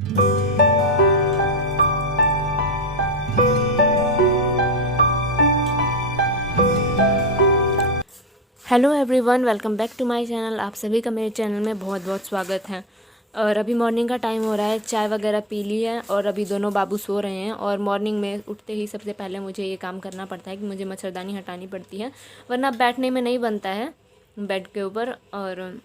Hello everyone, welcome back to my channel. आप सभी का मेरे चैनल में बहुत बहुत स्वागत है। और अभी मॉर्निंग का टाइम हो रहा है, चाय वगैरह पी ली है और अभी दोनों बाबू सो रहे हैं। और मॉर्निंग में उठते ही सबसे पहले मुझे ये काम करना पड़ता है कि मुझे मच्छरदानी हटानी पड़ती है, वरना बैठने में नहीं बनता है बेड के ऊपर। और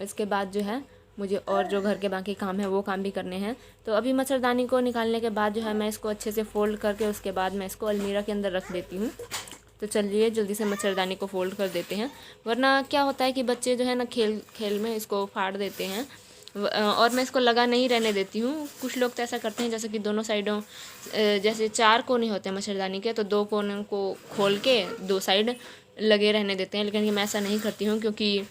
इसके बाद जो है मुझे और जो घर के बाकी काम है वो काम भी करने हैं। तो अभी मच्छरदानी को निकालने के बाद जो है मैं इसको अच्छे से फ़ोल्ड करके उसके बाद मैं इसको अलमीरा के अंदर रख देती हूँ। तो चलिए जल्दी से मच्छरदानी को फ़ोल्ड कर देते हैं, वरना क्या होता है कि बच्चे जो है ना खेल खेल में इसको फाड़ देते हैं। और मैं इसको लगा नहीं रहने देती हूँ। कुछ लोग तो ऐसा करते हैं जैसे कि दोनों साइडों जैसे 4 कोने होते हैं मच्छरदानी के, तो 2 कोनों को खोल के 2 साइड लगे रहने देते हैं। लेकिन मैं ऐसा नहीं करती हूँ, क्योंकि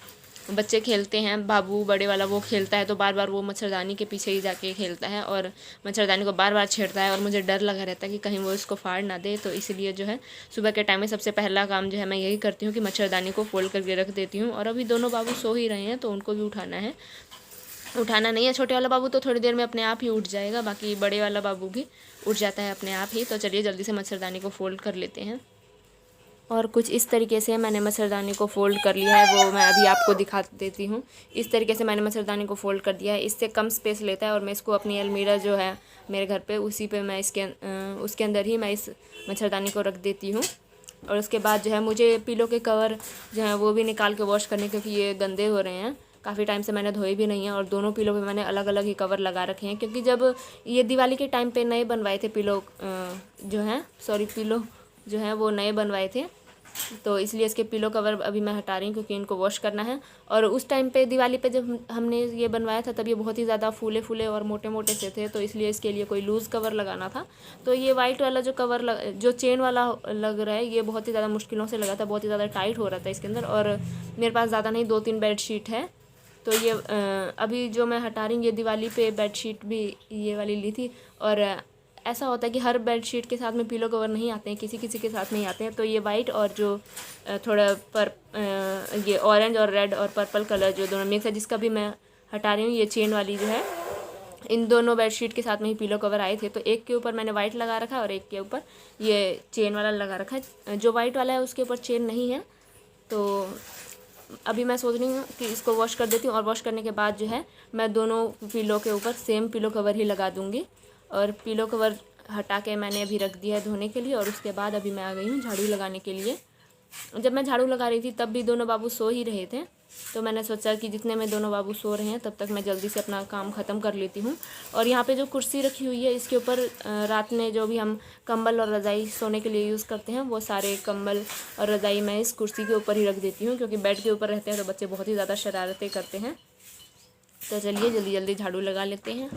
बच्चे खेलते हैं, बाबू बड़े वाला वो खेलता है तो बार बार वो मच्छरदानी के पीछे ही जाके खेलता है और मच्छरदानी को बार बार छेड़ता है और मुझे डर लगा रहता है कि कहीं वो इसको फाड़ ना दे। तो इसीलिए जो है सुबह के टाइम में सबसे पहला काम जो है मैं यही करती हूँ कि मच्छरदानी को फोल्ड करके रख देती हूँ। और अभी दोनों बाबू सो ही रहे हैं तो उनको भी उठाना नहीं है। छोटे वाला बाबू तो थोड़ी देर में अपने आप ही उठ जाएगा, बाकी बड़े वाला बाबू भी उठ जाता है अपने आप ही। तो चलिए जल्दी से मच्छरदानी को फ़ोल्ड कर लेते हैं। और कुछ इस तरीके से मैंने मच्छरदानी को फ़ोल्ड कर लिया है, वो मैं अभी आपको दिखा देती हूँ। इस तरीके से मैंने मच्छरदानी को फ़ोल्ड कर दिया है। इससे कम स्पेस लेता है और मैं इसको अपनी अलमीरा जो है मेरे घर पे उसी पे मैं उसके अंदर ही मैं इस मच्छरदानी को रख देती हूँ। और उसके बाद जो है मुझे पिलो के कवर जो है वो भी निकाल के वॉश करने, क्योंकि ये गंदे हो रहे हैं। काफ़ी टाइम से मैंने धोए भी नहीं हैं और दोनों पिलो पे मैंने अलग अलग ही कवर लगा रखे हैं, क्योंकि जब ये दिवाली के टाइम पे नए बनवाए थे पिलो जो है वो नए बनवाए थे, तो इसलिए इसके पिलो कवर अभी मैं हटा रही हूँ क्योंकि इनको वॉश करना है। और उस टाइम पे दिवाली पे जब हमने ये बनवाया था तब ये बहुत ही ज़्यादा फूले फूले और मोटे मोटे से थे, तो इसलिए इसके लिए कोई लूज़ कवर लगाना था। तो ये वाइट वाला जो कवर जो चेन वाला लग रहा है, ये बहुत ही ज़्यादा मुश्किलों से लगा था, बहुत ही ज़्यादा टाइट हो रहा था इसके अंदर। और मेरे पास ज़्यादा नहीं, 2-3 बेडशीट है। तो ये अभी जो मैं हटा रही हूँ, ये दिवाली पे बेडशीट भी ये वाली ली थी। और ऐसा होता है कि हर बेडशीट के साथ में पिलो कवर नहीं आते हैं, किसी किसी के साथ नहीं आते हैं। तो ये वाइट और जो थोड़ा ये ऑरेंज और रेड और पर्पल कलर जो दोनों मिक्स है, जिसका भी मैं हटा रही हूँ, ये चेन वाली जो है, इन दोनों बेडशीट के साथ में ही पिलो कवर आए थे। तो एक के ऊपर मैंने वाइट लगा रखा है और एक के ऊपर ये चेन वाला लगा रखा है। जो वाइट वाला है उसके ऊपर चेन नहीं है। तो अभी मैं सोच रही हूँ कि इसको वॉश कर देती हूँ, और वॉश करने के बाद जो है मैं दोनों पिलो के ऊपर सेम पिलो कवर ही लगा दूँगी। और पिलो कवर हटा के मैंने अभी रख दिया है धोने के लिए। और उसके बाद अभी मैं आ गई हूँ झाड़ू लगाने के लिए। जब मैं झाड़ू लगा रही थी तब भी दोनों बाबू सो ही रहे थे, तो मैंने सोचा कि जितने में दोनों बाबू सो रहे हैं तब तक मैं जल्दी से अपना काम ख़त्म कर लेती हूँ। और यहाँ पे जो कुर्सी रखी हुई है, इसके ऊपर रात में जो भी हम कंबल और रज़ाई सोने के लिए यूज़ करते हैं, वो सारे कंबल और रज़ाई मैं इस कुर्सी के ऊपर ही रख देती हूँ, क्योंकि बेड के ऊपर रहते हैं तो बच्चे बहुत ही ज़्यादा शरारतें करते हैं। तो चलिए जल्दी जल्दी झाड़ू लगा लेते हैं।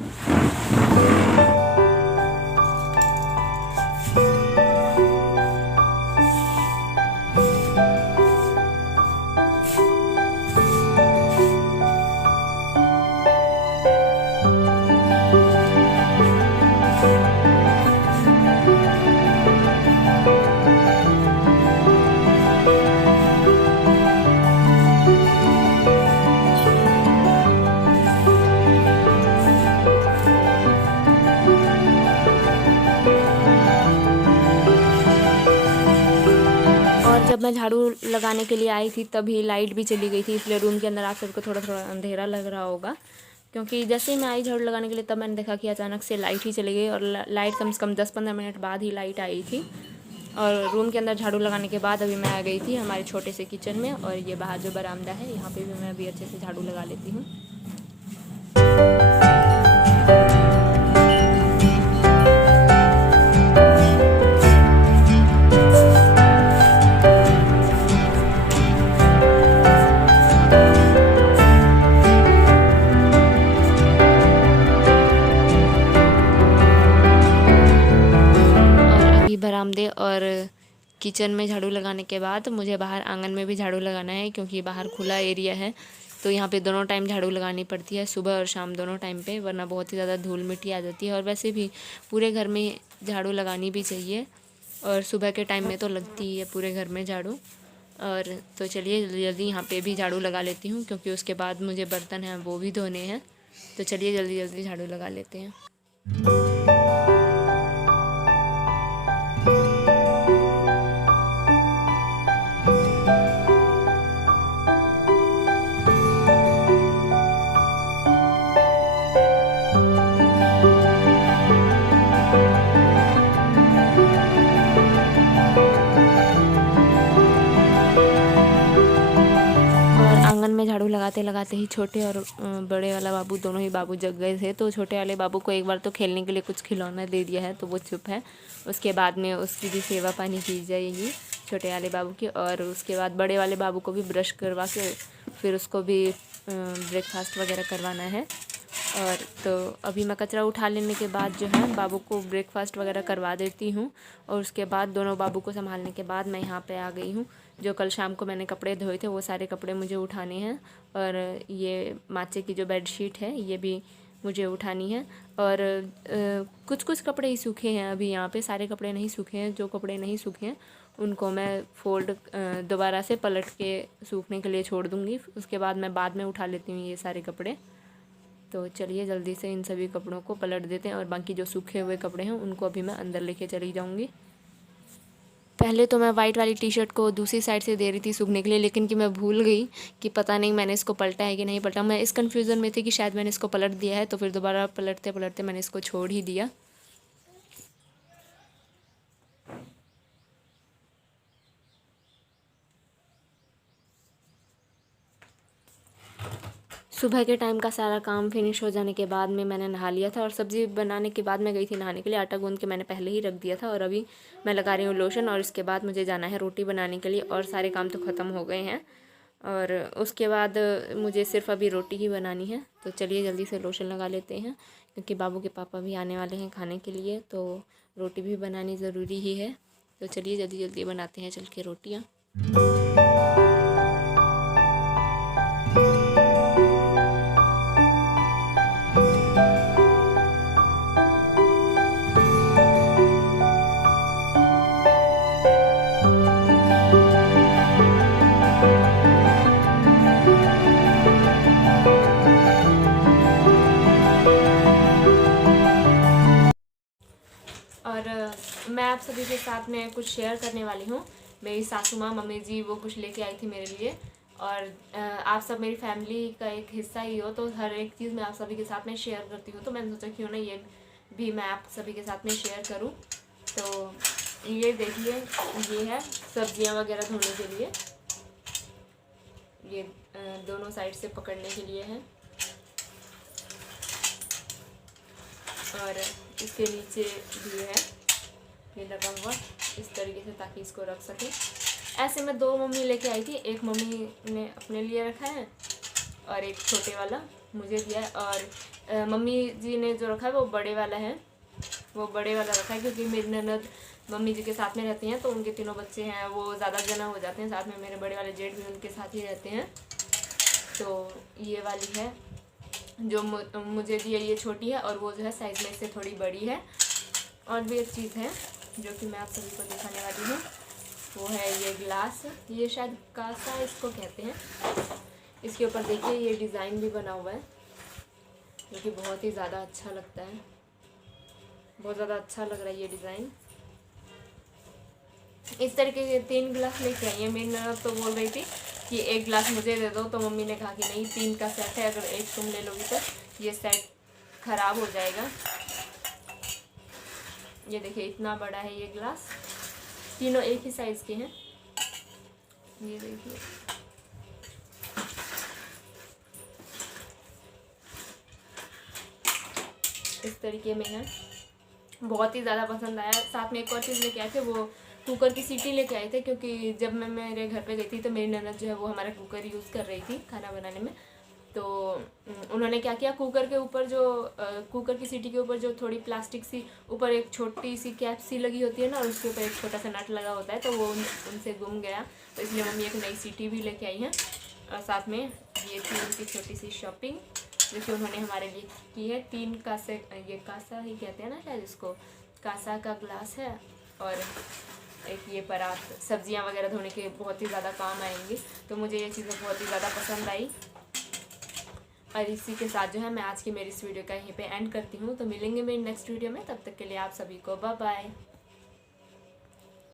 जब मैं झाड़ू लगाने के लिए आई थी तभी लाइट भी चली गई थी, इसलिए रूम के अंदर आप सबको थोड़ा थोड़ा अंधेरा लग रहा होगा। क्योंकि जैसे ही मैं आई झाड़ू लगाने के लिए तब मैंने देखा कि अचानक से लाइट ही चली गई, और लाइट कम से कम 10-15 मिनट बाद ही लाइट आई थी। और रूम के अंदर झाड़ू लगाने के बाद अभी मैं आ गई थी हमारे छोटे से किचन में। और ये बाहर जो बरामदा है, यहाँ पर भी मैं अभी अच्छे से झाड़ू लगा लेती हूँ। बरामदे और किचन में झाड़ू लगाने के बाद मुझे बाहर आंगन में भी झाड़ू लगाना है, क्योंकि बाहर खुला एरिया है। तो यहाँ पे दोनों टाइम झाड़ू लगानी पड़ती है, सुबह और शाम दोनों टाइम पे, वरना बहुत ही ज़्यादा धूल मिट्टी आ जाती है। और वैसे भी पूरे घर में झाड़ू लगानी भी चाहिए, और सुबह के टाइम में तो लगती ही है पूरे घर में झाड़ू। और तो चलिए जल्दी जल्दी यहाँ पे भी झाड़ू लगा लेती हूँ, क्योंकि उसके बाद मुझे बर्तन हैं वो भी धोने हैं। तो चलिए जल्दी जल्दी झाड़ू लगा लेते हैं। आंगन में झाड़ू लगाते लगाते ही छोटे और बड़े वाला बाबू दोनों ही बाबू जग गए थे। तो छोटे वाले बाबू को एक बार तो खेलने के लिए कुछ खिलौना दे दिया है, तो वो चुप है। उसके बाद में उसकी भी सेवा पानी की जाएगी छोटे वाले बाबू की। और उसके बाद बड़े वाले बाबू को भी ब्रश करवा के फिर उसको भी ब्रेकफास्ट वगैरह करवाना है। और तो अभी मैं कचरा उठा लेने के बाद जो है बाबू को ब्रेकफास्ट वगैरह करवा देती हूँ। और उसके बाद दोनों बाबू को संभालने के बाद मैं यहाँ पे आ गई हूँ। जो कल शाम को मैंने कपड़े धोए थे वो सारे कपड़े मुझे उठाने हैं। और ये माचे की जो बेडशीट है ये भी मुझे उठानी है। और कुछ कुछ कपड़े ही सूखे हैं अभी यहाँ पे, सारे कपड़े नहीं सूखे हैं। जो कपड़े नहीं सूखे हैं उनको मैं फोल्ड दोबारा से पलट के सूखने के लिए छोड़ दूँगी। उसके बाद मैं बाद में उठा लेती हूँ ये सारे कपड़े। तो चलिए जल्दी से इन सभी कपड़ों को पलट देते हैं और बाकी जो सूखे हुए कपड़े हैं उनको अभी मैं अंदर लेके चली जाऊंगी। पहले तो मैं वाइट वाली टी शर्ट को दूसरी साइड से दे रही थी सूखने के लिए, लेकिन कि मैं भूल गई कि पता नहीं मैंने इसको पलटा है कि नहीं पलटा। मैं इस कन्फ्यूज़न में थी कि शायद मैंने इसको पलट दिया है, तो फिर दोबारा पलटते पलटते मैंने इसको छोड़ ही दिया। सुबह के टाइम का सारा काम फिनिश हो जाने के बाद में मैंने नहा लिया था। और सब्ज़ी बनाने के बाद मैं गई थी नहाने के लिए। आटा गूंद के मैंने पहले ही रख दिया था। और अभी मैं लगा रही हूँ लोशन। और इसके बाद मुझे जाना है रोटी बनाने के लिए। और सारे काम तो ख़त्म हो गए हैं और उसके बाद मुझे सिर्फ अभी रोटी ही बनानी है। तो चलिए जल्दी से लोशन लगा लेते हैं, क्योंकि बाबू के पापा भी आने वाले हैं खाने के लिए, तो रोटी भी बनानी ज़रूरी ही है। तो चलिए जल्दी जल्दी बनाते हैं चल के रोटियाँ। मैं आप सभी के साथ में कुछ शेयर करने वाली हूँ। मेरी सासू माँ मम्मी जी वो कुछ लेके आई थी मेरे लिए। और आप सब मेरी फैमिली का एक हिस्सा ही हो, तो हर एक चीज़ मैं आप सभी के साथ में शेयर करती हूँ। तो मैंने सोचा क्यों ना ये भी मैं आप सभी के साथ में शेयर करूँ। तो ये देखिए, ये है सब्जियाँ वगैरह धोने के लिए। ये दोनों साइड से पकड़ने के लिए है। और इसके नीचे भी है ये लगा हुआ इस तरीके से, ताकि इसको रख सके। ऐसे मैं दो मम्मी लेके आई थी। एक मम्मी ने अपने लिए रखा है और एक छोटे वाला मुझे दिया है। और मम्मी जी ने जो रखा है वो बड़े वाला है, वो बड़े वाला रखा है, क्योंकि मेरी ननद मम्मी जी के साथ में रहती हैं, तो उनके तीनों बच्चे हैं, वो ज़्यादा जना हो जाते हैं। साथ में मेरे बड़े वाले जेठ भी उनके साथ ही रहते हैं। तो ये वाली है जो मुझे दी है, ये छोटी है। और वो जो है साइज़ में इससे थोड़ी बड़ी है। और भी एक चीज़ है जो कि मैं आप सभी को दिखाने वाली हूँ, वो है ये ग्लास। ये शायद कासा इसको कहते हैं। इसके ऊपर देखिए ये डिज़ाइन भी बना हुआ है, जो कि बहुत ही ज़्यादा अच्छा लगता है। बहुत ज़्यादा अच्छा लग रहा है ये डिज़ाइन। इस तरीके के 3 गिलास लेके आई है। मेरी ननद तो बोल रही थी कि 1 गिलास मुझे दे दो, तो मम्मी ने कहा कि नहीं 3 का सेट है, अगर 1 तुम ले लोगी तो ये सेट ख़राब हो जाएगा। ये देखिए इतना बड़ा है ये ग्लास, तीनों एक ही साइज़ के हैं। ये देखिए इस तरीके में है। बहुत ही ज़्यादा पसंद आया। साथ में एक और चीज़ लेके आए थे, वो कुकर की सीटी लेके आए थे, क्योंकि जब मैं मेरे घर पे गई थी तो मेरी ननद जो है वो हमारा कुकर यूज़ कर रही थी खाना बनाने में। तो उन्होंने क्या किया, कुकर के ऊपर जो कुकर की सीटी के ऊपर जो थोड़ी प्लास्टिक सी ऊपर एक छोटी सी कैप सी लगी होती है ना, और उसके ऊपर एक छोटा सा नट लगा होता है, तो वो उनसे गुम गया। तो इसलिए मम्मी एक नई सीटी भी लेके आई हैं। और साथ में ये थी उनकी छोटी सी शॉपिंग, जो कि उन्होंने हमारे लिए की है। 3 कासे, ये कासा ही कहते हैं ना शायद इसको, कासा का ग्लास है। और एक ये परात, सब्जियां वगैरह धोने के बहुत ही ज़्यादा काम आएंगी। तो मुझे ये चीज़ें बहुत ही ज़्यादा पसंद आई। और इसी के साथ जो है मैं आज की मेरी इस वीडियो का यहीं पे एंड करती हूँ। तो मिलेंगे मेरी नेक्स्ट वीडियो में, तब तक के लिए आप सभी को बाय बाय।